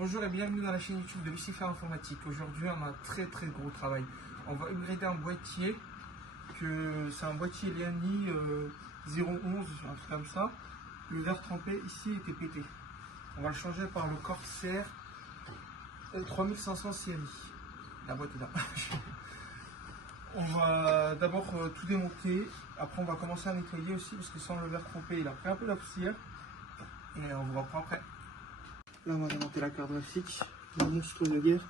Bonjour et bienvenue dans la chaîne YouTube de Lucifer Informatique. Aujourd'hui, on a un très gros travail. On va upgrader un boîtier, c'est un boîtier Liani 011, un truc comme ça. Le verre trempé ici était pété. On va le changer par le Corsair 3500 série. La boîte est là. On va d'abord tout démonter. Après, on va commencer à nettoyer aussi parce que sans le verre trempé, il a pris un peu la poussière. Et on vous reprend après. Là, on va démonter la carte graphique. Le monstre de guerre.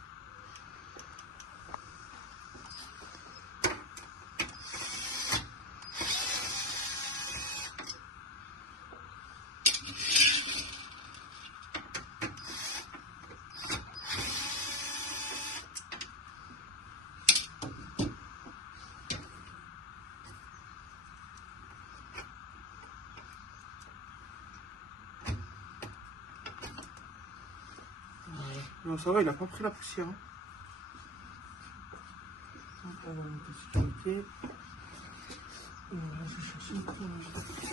Non, ça va, il a pas pris la poussière. Hein. Donc, on va monter sécurité. On va chercher une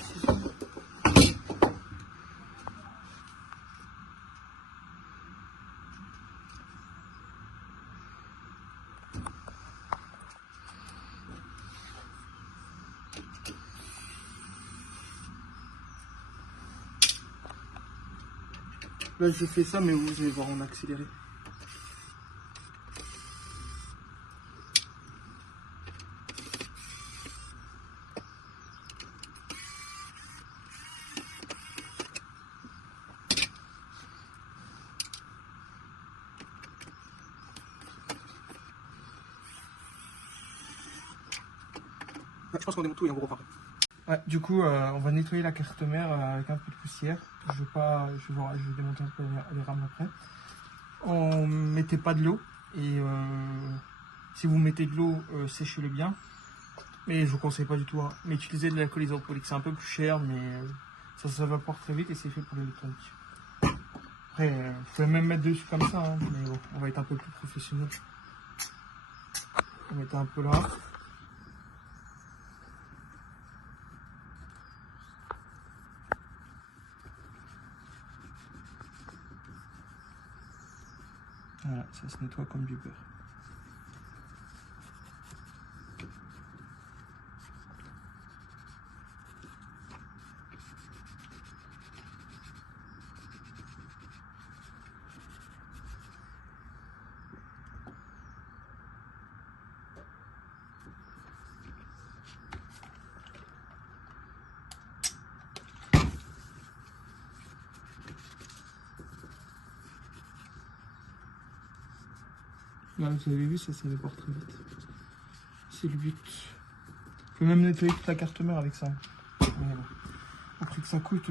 ciseaux. Là, je fais ça, mais vous allez voir en accéléré. Ouais, je pense qu'on démonte tout et on vous repart. Ouais, du coup, on va nettoyer la carte mère avec un peu de poussière. Je vais démonter un peu les rames après. On mettez pas de l'eau et si vous mettez de l'eau, séchez-le bien. Mais je vous conseille pas du tout. Hein. Mais utilisez de l'alcool hydrochlorique, c'est un peu plus cher, mais ça s'évapore très vite et c'est fait pour l'électronique. Après, vous pouvez même mettre dessus comme ça, hein, mais bon, on va être un peu plus professionnel. On va mettre un peu là. Voilà, ça se nettoie comme du beurre. Là, vous avez vu, ça s'évapore très vite. C'est le but. Vous pouvez même nettoyer toute la carte mère avec ça. Mais bon, au prix que ça coûte.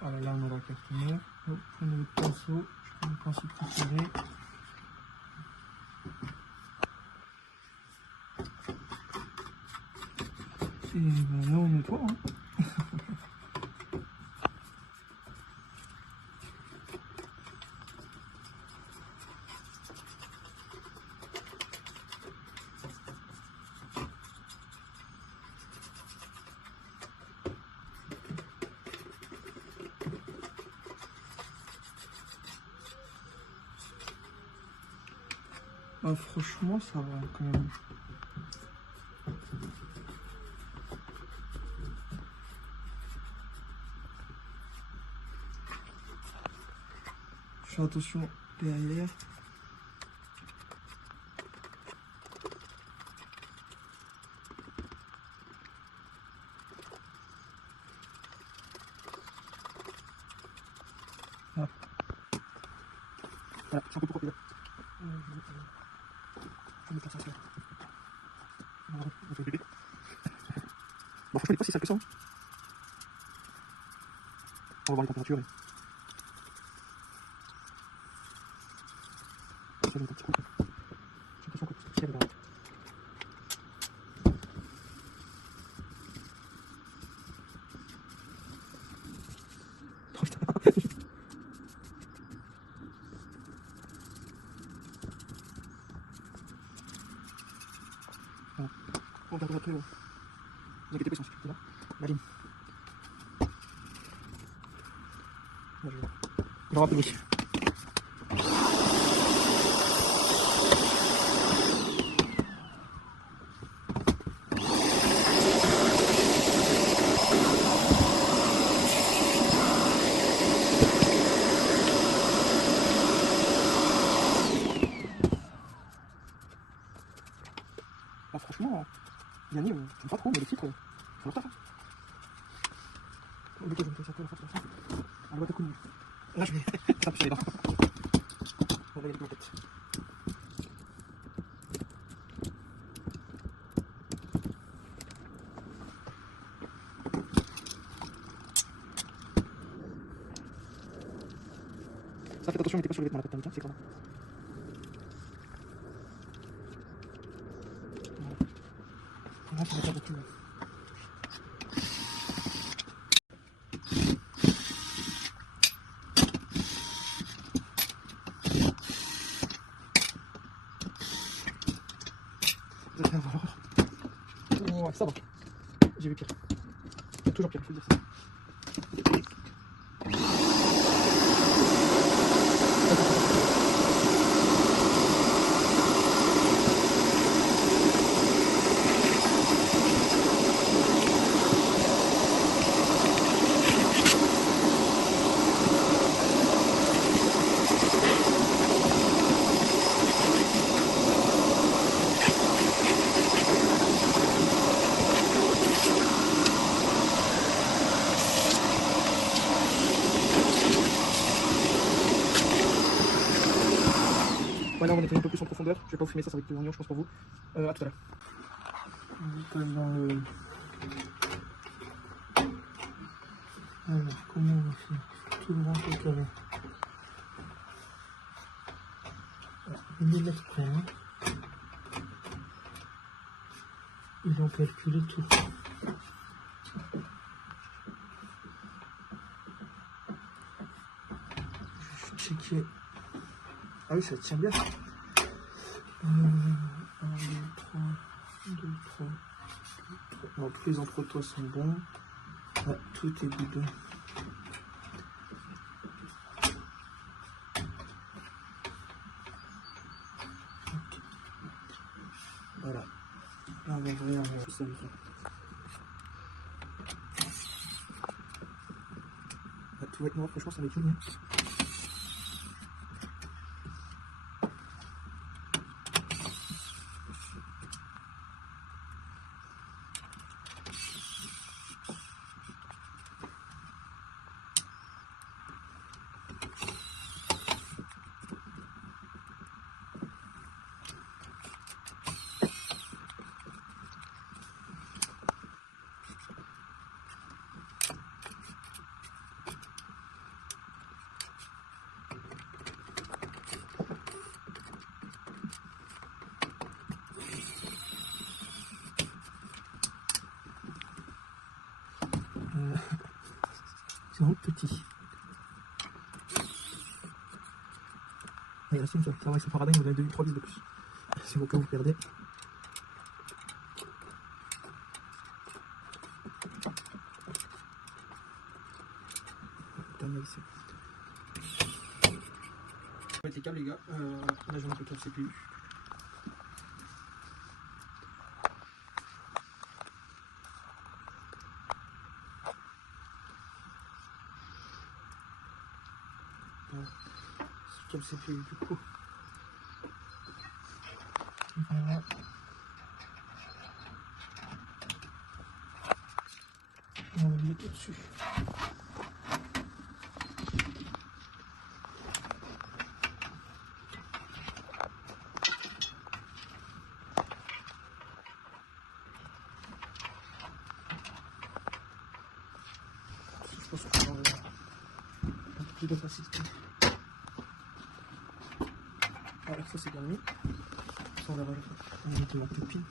Voilà, là on a la carte mère. Oh, prenez votre pinceau. Je prends le pinceau préféré. Et ben là on nettoie. Hein. Franchement, ça va quand même. Je fais attention derrière. Ah. Voilà, c'est un peu trop copié. Je vais mettre ça là. On va bébé. Bon, franchement, il est pas si sale que ça. Hein. On va voir les températures. Et... ça, je vais mettre un petit coup. J'ai l'impression que c'est là. On regarde après. Vous inquiétez pas, ils sont là. La ligne. Il aura plus de bruit. Bah, franchement, Yanni, j'aime pas trop, mais le titre, c'est leur taf. Le cas, je me fais ça peu la fois. On voit ta couille. Là, je vais taper sur les dents. On va y aller avec ma tête. Ça, faites attention, mettez pas sur les vêtements la tête, c'est grave. Là, ça va faire beaucoup. Oh, ça va. J'ai vu pire. Il y a toujours pire, il faut dire ça. Ouais, là on va nettoyer un peu plus en profondeur. Je vais pas vous filmer ça, ça va être plus ennuyant, je pense, pour vous. À tout à l'heure. On passe dans le. Alors, comment on va faire? Tout le rang est carré. Millimètre près, hein. Ils ont calculé tout. Je vais checker. Ah oui, ça tient bien. 1, 2, 3, 2, 3. Non, tous les entretoits sont bons. Ouais, tout est good. Okay. Voilà. Là, on va ouvrir ça. Tout va être noir, franchement, ça va être bien. C'est vraiment petit. Il reste une seule. Ça va, c'est paradis, vous avez 2-3 vis de plus. C'est au cas où vous perdez. On va mettre les câbles, les gars. Là, je vais mettre le câble CPU. C'est le câble CPU du coup. Voilà. On va le mettre au-dessus. Je pense qu'on va avoir un peu plus de facilité. Voilà, ça c'est bien mis. Ça on va mettre mon pépine.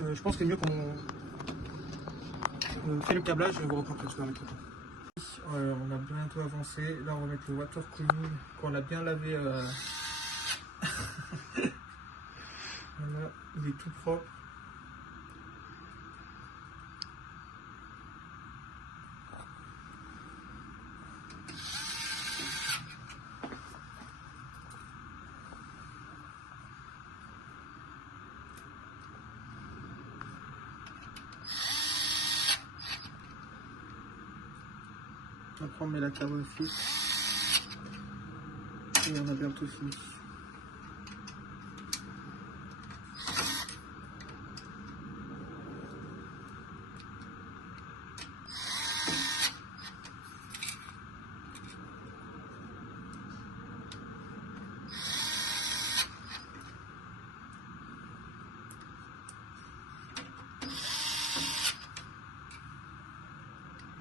Je pense que c'est mieux qu'on fait le câblage et on vous reprend après, je vais mettre le temps. On a bientôt avancé. Là, on va mettre le water cleaning qu'on a bien lavé. Voilà, il est tout propre. Après on met la carbone fixe et on a bientôt fini.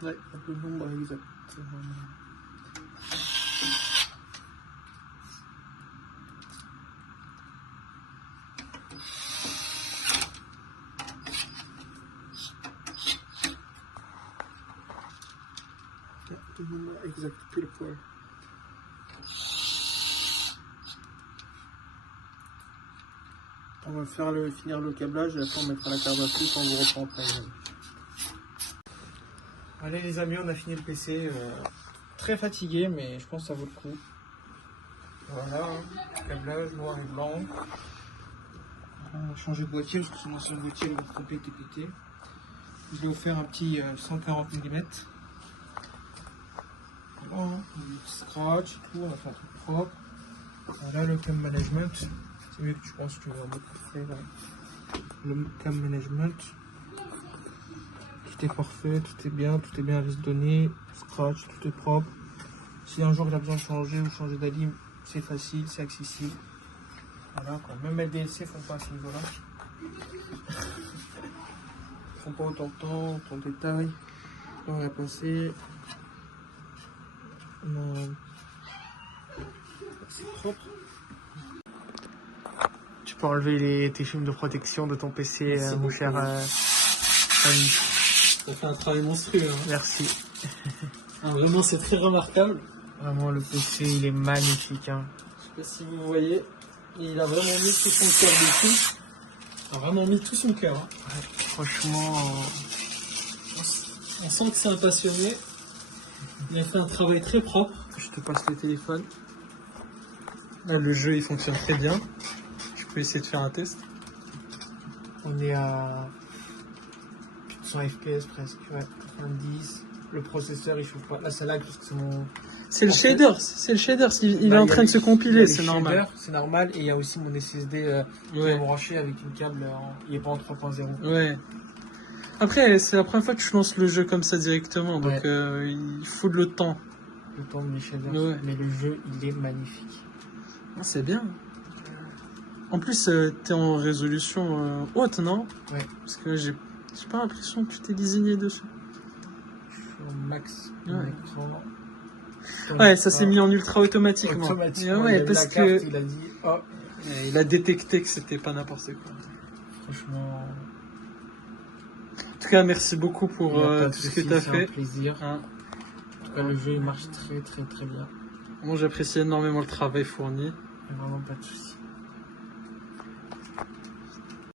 Ouais, un peu de nombre exact. Le nombre exact, pile poil. On va finir le câblage et après on mettra la carte à plus, on vous reprend après. Allez les amis, on a fini le PC. Très fatigué, mais je pense que ça vaut le coup. Voilà, câblage noir et blanc. On va changer de boîtier parce que son ancien boîtier le complet était pété. Je l'ai offert un petit 140 mm. Voilà, scratch et tout, on a fait un truc propre. Voilà le cam management. C'est mieux que tu penses que tu vas faire le cam management. Tout est parfait, tout est bien liste donnée, scratch, tout est propre. Si un jour il a besoin de changer ou changer d'alim, c'est facile, c'est accessible. Voilà quoi. Même LDLC font pas à ce niveau-là. Ils font pas autant de temps, autant de détails. Là on a passé. C'est propre. Tu peux enlever tes films de protection de ton PC, mon cher ami. Ça fait un travail monstrueux. Hein. Merci. Ah, vraiment, c'est très remarquable. Vraiment, le PC, il est magnifique. Hein. Je sais pas si vous voyez, il a vraiment mis tout son cœur dessus. Il a vraiment mis tout son cœur. Hein. Ouais, franchement, on sent que c'est un passionné. Il a fait un travail très propre. Je te passe le téléphone. Là, le jeu, il fonctionne très bien. Je peux essayer de faire un test. On est à 100 FPS presque, ouais, 90. Le processeur il chauffe pas. Là c'est lag parce que c'est mon. C'est le shader, il est en train de se compiler, c'est normal. C'est normal, et il y a aussi mon SSD qui est branché avec une câble, il est pas en 3.0. Ouais. Après, c'est la première fois que je lance le jeu comme ça directement, donc il faut le temps. Le temps de mes shaders, mais le jeu il est magnifique. Ah, c'est bien. En plus, t'es en résolution haute, non? Ouais. Parce que j'ai pas l'impression que tu t'es désigné dessus. Je suis au max de l'écran. Ouais, ça s'est mis en ultra automatiquement. Ouais, parce que il a dit, oh. Il a détecté que c'était pas n'importe quoi. Franchement. En tout cas, merci beaucoup pour tout ce que tu as fait. C'est un plaisir. Hein. En tout cas, le jeu il marche très bien. Moi, j'apprécie énormément le travail fourni. Vraiment pas de soucis.